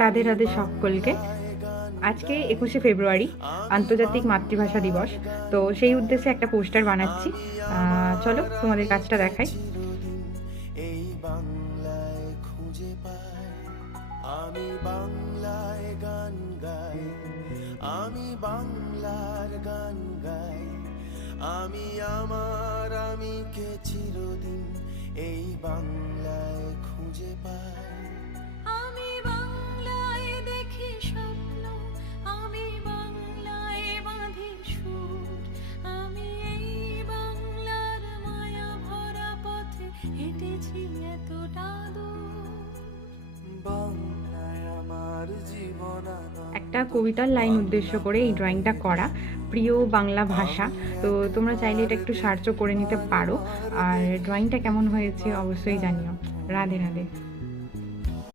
রাধে রাধে সকলকে। আজকে 21শে ফেব্রুয়ারি, আন্তর্জাতিক মাতৃভাষা দিবস। তো সেই উদ্দেশ্যে একটা পোস্টার বানাচ্ছি। চলো তোমাদের কাজটা দেখাই। এই বাংলায় খুঁজে পাই, আমি বাংলায় গান গাই, আমি বাংলার গান গাই, আমি আমার আমিকে চিরদিন এই বাংলায় খুঁজে পাই। আমি বাংলায় দেখি স্বপ্ন, আমি বাংলায় বাঁধি সুর, আমি এই বাংলার মায়া ভরা পথে হেঁটেছি এতটা দূর। বাংলায় আমার জীবন একটা কবিতার লাইন উদ্দেশ্য করে এই ড্রয়িংটা করা, প্রিয় বাংলা ভাষা। তো তোমরা চাইলে এটা একটু সার্চও করে নিতে পারো। আর ড্রয়িংটা কেমন হয়েছে অবশ্যই জানিও। রাধে রাধে।